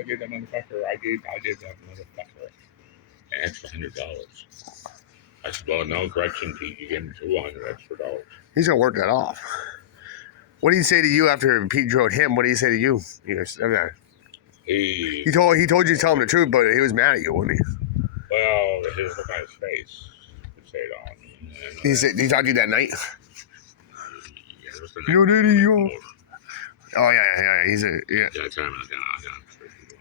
I gave that motherfucker. I gave that motherfucker an extra $100. I said, well, no, correction, Pete. You gave him $200 extra. He's gonna work that off. What did he say to you after Pete drove him? What did he say to you? He told you to tell him the truth, but he was mad at you, wasn't he? Well, his look on his face would say it all. Did he talk to you that night? Yeah, Oh yeah. He's a yeah. Yeah.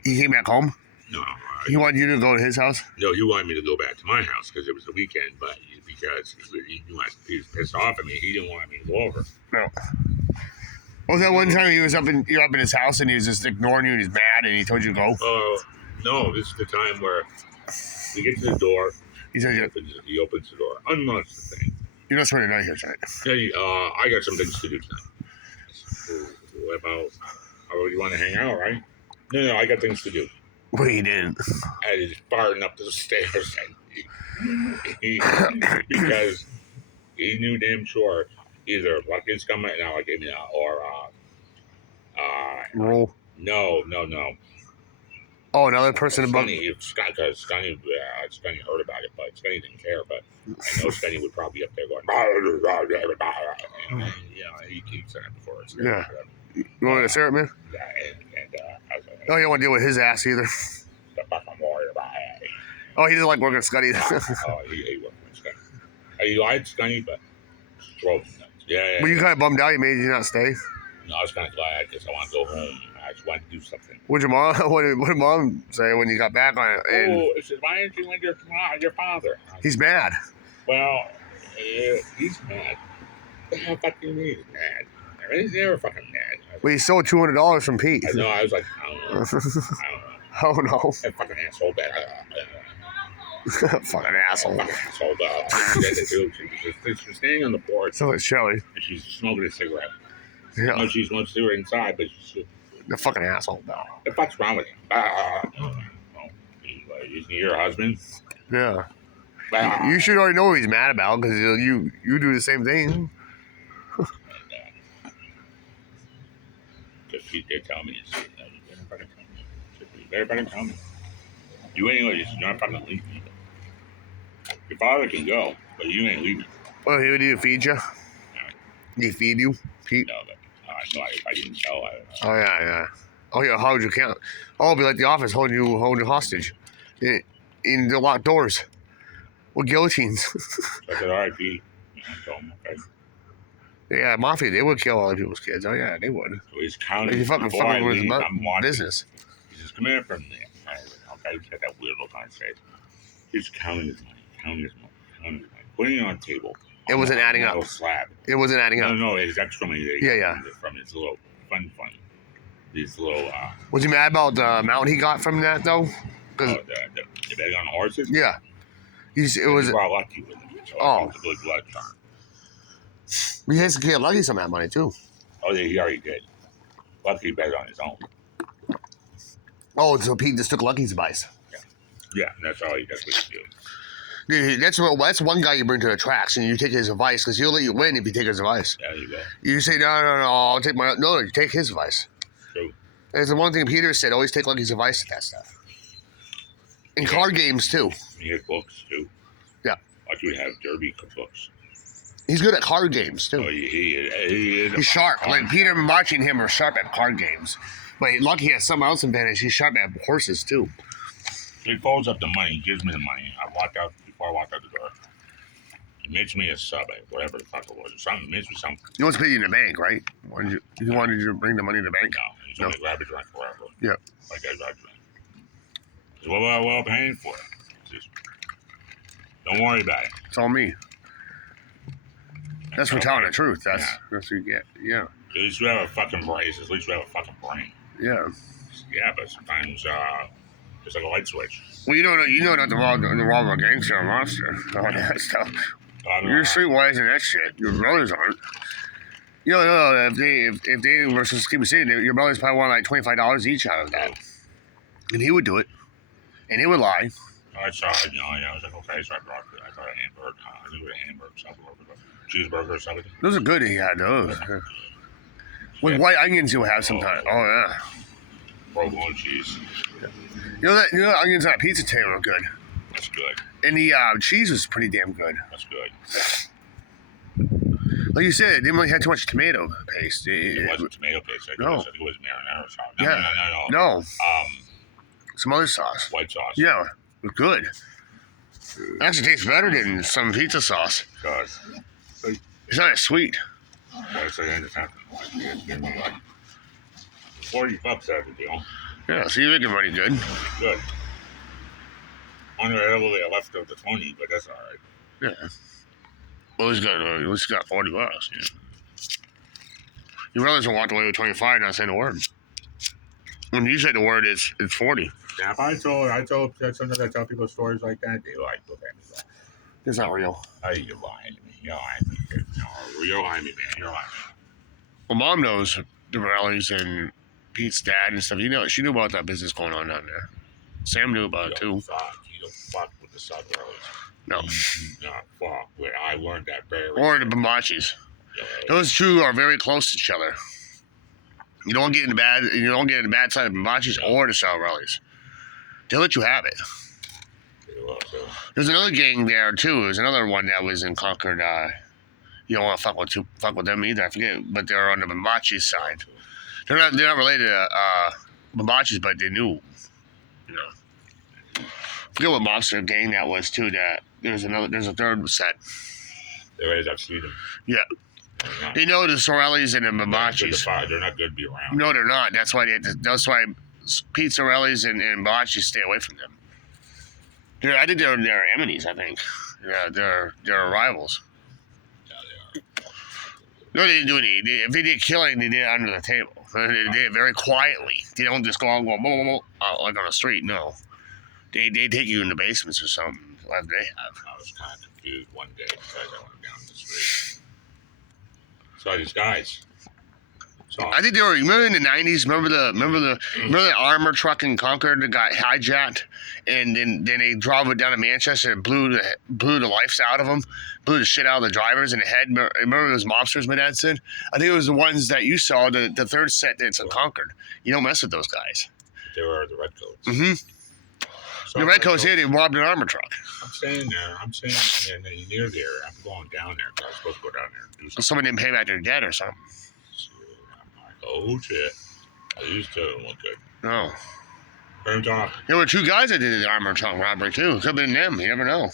He came back home. No. He wanted you to go to his house. No, he wanted me to go back to my house because it was the weekend, but because he was pissed off at me, he didn't want me to go over. No. Was that one time you're up in his house and he was just ignoring you and he's mad and he told you to go? No, this is the time where we get to the door. He says he opens the door, unlocks the thing. You're not spending the night here tonight. Hey, I got some things to do tonight. What about? Oh, you want to hang out, right? No, I got things to do. Well, he didn't. I was farting up the stairs because he knew damn sure either Lucky's coming now, I gave me that, or roll. No. Oh, another person above. Scunny heard about it, but Scunny didn't care. But I know Scunny would probably be up there going, and, he keeps saying it before it's yeah. You want to syrup, man? Yeah, and I was like, oh, you don't want to deal with his ass either. The fuck I'm worried about it. Oh, he doesn't like working with Scunny. He worked with Scunny. He lied Scunny, but drove him nuts. Yeah. But you kind of bummed out. You made you not stay. No, I was kind of glad because I want to go home. I just wanted to do something. What did mom say when you got back on it? And it said, why didn't you win your father? He's mad. Well, he's mad. What the fuck do you mean he's mad? He's never fucking mad. Well, he stole $200 from Pete. I know. I was like, I don't know. Oh, no. That fucking asshole bad. Fucking asshole. Fucking asshole bad. She's standing on the porch. So it's Shelly. And she's smoking a cigarette. Yeah. No, she smokes a cigarette inside, but she's... The fucking asshole. No. What the fuck's wrong with him? Isn't he your husband? Yeah. You should already know what he's mad about because you do the same thing. Because Pete did tell me, you better fucking tell me. You ain't not fucking leaving. Your father can go, but you ain't leaving. Well, he would feed you? Did he feed you, Pete? No, but I didn't tell. Oh, yeah. Oh, yeah, how would you count? Oh, it'd be like the office holding you hostage in the locked doors with guillotines. So I said, all right, Pete. I told him, okay. Yeah, Mafia, they would kill other people's kids. Oh, yeah, they would. So he's counting. You fucking with his business. He says, come here from there. Okay, he's got that weird look on his face. He's counting his money, putting it on the table. It wasn't adding up. Slab. It wasn't adding up. No, it's extra money. Yeah. From his little fun. These little. Was he mad about the amount he got from that though? The bet on horses. Yeah. He brought Lucky with him. So oh. It's a good blood charm. He has to get Lucky some of that money too. Oh yeah, he already did. Lucky bet on his own. Oh, so Pete just took Lucky's advice. Yeah, that's all he does. Yeah, that's one guy you bring to the tracks, and you take his advice because he'll let you win if you take his advice. Yeah, you go. You say no, I'll take my no. You take his advice. True. That's the one thing Peter said. Always take Lucky's advice to that stuff. In card games too. He has books too. Yeah. Like we have Derby books. He's good at card games too. Oh, he is. He's sharp. Like Peter and watching him are sharp at card games. But Lucky has some else advantage. He's sharp at horses too. He folds up the money. He gives me the money. Before I walked out the door. He makes me a sub, whatever the fuck it was. Something. He makes me something. He wants to pay you in the bank, right? He wanted you to bring the money to the bank? No. He's only grab a drink forever. Yeah. Like I grabbed a drink. So what am I paying for it? Just, don't worry about it. It's all me. That's for telling the truth. That's what you get. Yeah. At least we have a fucking brace. At least we have a fucking brain. Yeah. Yeah, but sometimes it's like a light switch. Well, you know not to rob a gangster or monster. All that stuff. You're streetwise and that shit. Your brothers aren't. You know, if they were supposed to keep saying your brothers probably want like $25 each out of that, and he would do it, and he would lie. I saw it, I was like, okay, so I brought it. I thought a hamburger. I think it was a hamburger, something, cheeseburger or something. Those are good. He had those. With white onions, you'll have sometimes. Oh yeah. provolone cheese. You know, onions on a pizza today were good, That's good. and the cheese was pretty damn good. That's good. Like you said, it didn't really have too much tomato paste. It wasn't tomato paste. I think No. it was marinara sauce. Yeah. No. No, some other sauce. White sauce. Yeah, it was good. It actually tastes better than some pizza sauce. Does. It's not as sweet. Well, so it's gonna be like $40 out of the deal. Yeah, so you're making money good. Good. On the elevate, I left of the 20, but that's all right. Yeah. Well, he's got $40. Yeah. You realize I walked away with 25, not saying a word. When you say the word, it's 40. Yeah, if I told sometimes I tell people stories like that, they like look at me like, It's not real. "Hey, you're lying to me. You're lying to me. No, you're lying to me, man. You're lying to me." Well, Mom knows the Morellis and Pete's dad and stuff. You know, she knew about that business going on down there. Sam knew about it You too. don't fuck with the Southern Rose. No. No, fuck. Wait, I learned that very Or the Bamachis. yeah, Those two are very close to each other. You don't get in the bad side of the Bamachis or the Salvarellis. They'll let you have it. they love to. There's another gang there too. There's another one that was in Concord. You don't want to fuck with them either. I forget, but they're on the Bamachis side. They're not related to Bamachis, but they knew. You know. I forget what mobster gang that was too. That there's a third set. They raise up them. Yeah. They're not, They know the Sorellis and the they're not good to Bamachis. fight. They're not good to be around. No, they're not. That's why that's why Pete Sorellis and Bamachis stay away from them. I think they're enemies. I think. Yeah, they're rivals. Yeah, they are. No, they didn't do any. If they did killing, they did it under the table. They did it very quietly. They don't just go out and go blah, blah, blah, like on the street. No, they take you in the basements or something. Like they have. I was kind of confused one day because I went down the street. Saw these guys. I think they were. Remember in the '90s? Remember the armor truck in Concord that got hijacked, and then they drove it down to Manchester and blew the lives out of them, blew the shit out of the drivers in the head. Remember those mobsters? My dad said. I think it was the ones that you saw. The third set that's in Concord. You don't mess with those guys. They were the redcoats. Mm-hmm. The redcoats here. They robbed an armor truck. I'm staying there near there. I'm going down there because I was supposed to go down there and do something. Someone didn't pay back their debt or something. I'm like, oh shit. These two don't look good. No. Turns off. There were two guys that did the armor truck robbery too. Could have been them. You never know.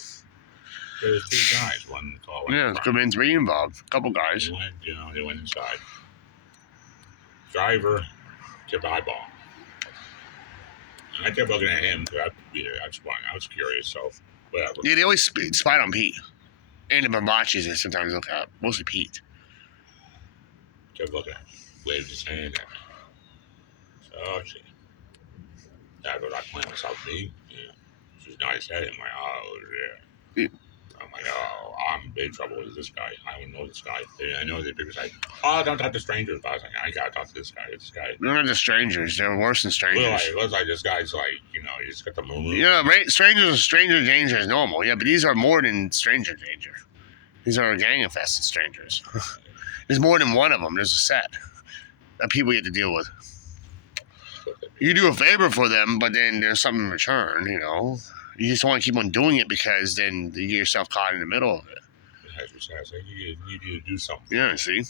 There's two guys. One tall, one Yeah, could have been three involved. A couple guys. They went inside. Driver to the eyeball. I kept looking at him because I was curious, so whatever. Yeah, they always spied on Pete. And the Bamachis they sometimes look at. Mostly Pete. Kept looking at him. Waved his hand at me. So, oh shit. I was like playing myself me. Yeah. She's nice at him. I'm like, oh yeah. I'm like, oh, I'm in big trouble with this guy. I don't know this guy. I know that people say, oh, don't talk to strangers. But I was like, I gotta talk to this guy. This guy. They're not just strangers. They're worse than strangers. Looks like this guy's like, he's got the moon. Yeah, right? Strangers are stranger danger is normal. Yeah, but these are more than stranger danger. These are gang-infested strangers. There's more than one of them. There's a set that people get to deal with. You do a favor for them, but then there's something in return, You just want to keep on doing it because then you get yourself caught in the middle of it. As you said, I said, you need to do something. Yeah, see?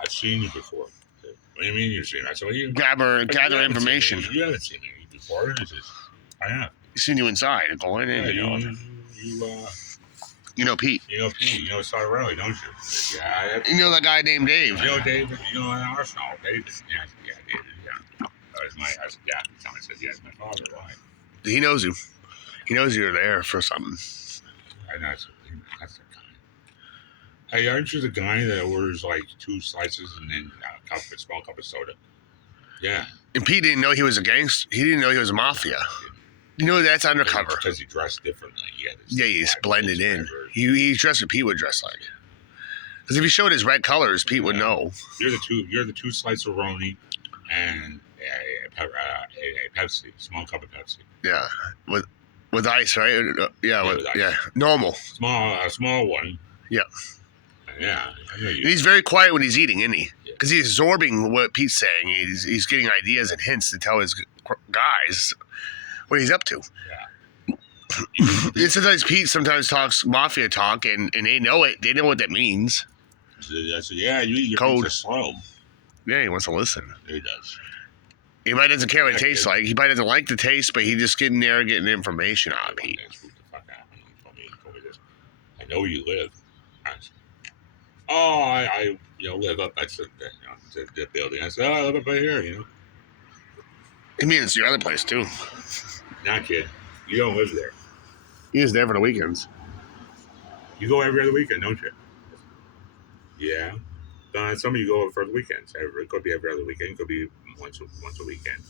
I've seen you before. What do you mean you've seen me? I said, well, Gather information. You haven't seen me before. It's just, I have. Seen you inside and going in. You know Pete. You know Pete. You know Sardarelli, don't you? Yeah. You know that guy named Dave. You know David. You know Arsenal. David. Yeah, David. Yeah. That was my. I said, yeah. Someone said, yeah, it's my father. Why? He knows you. He knows you're there for something. I know. That's the guy. Hey, aren't you the guy that orders like 2 slices and then a small cup of soda? Yeah. And Pete didn't know he was a gangster. He didn't know he was a mafia. You know that's undercover. Because he dressed differently. Yeah, he's blended in. He dressed what Pete would dress like. Because if he showed his red colors, Pete would know. You're the 2 slices of Roni and a Pepsi, small cup of Pepsi. Yeah, with ice, right? Yeah, yeah. Normal. A small one. Yeah. Yeah. And he's very quiet when he's eating, isn't he? Because he's absorbing what Pete's saying. He's getting ideas and hints to tell his guys what he's up to. Yeah. And sometimes Pete sometimes talks mafia talk, and they know it. They know what that means. So, yeah, you eat your Code. pizza slow. Yeah, he wants to listen. He does. He probably doesn't care what it Yeah, tastes kid. like. He probably doesn't like the taste, but he just getting there, getting information out of Pete. Spook the fuck out of him. He told me this. I know where you live. I live up at the building. I said, I live up right here, He means your other place too. Nah, kid. You don't live there. He is there for the weekends. You go every other weekend, don't you? Yeah. Some of you go for the weekends. It could be every other weekend. It could be once a weekend.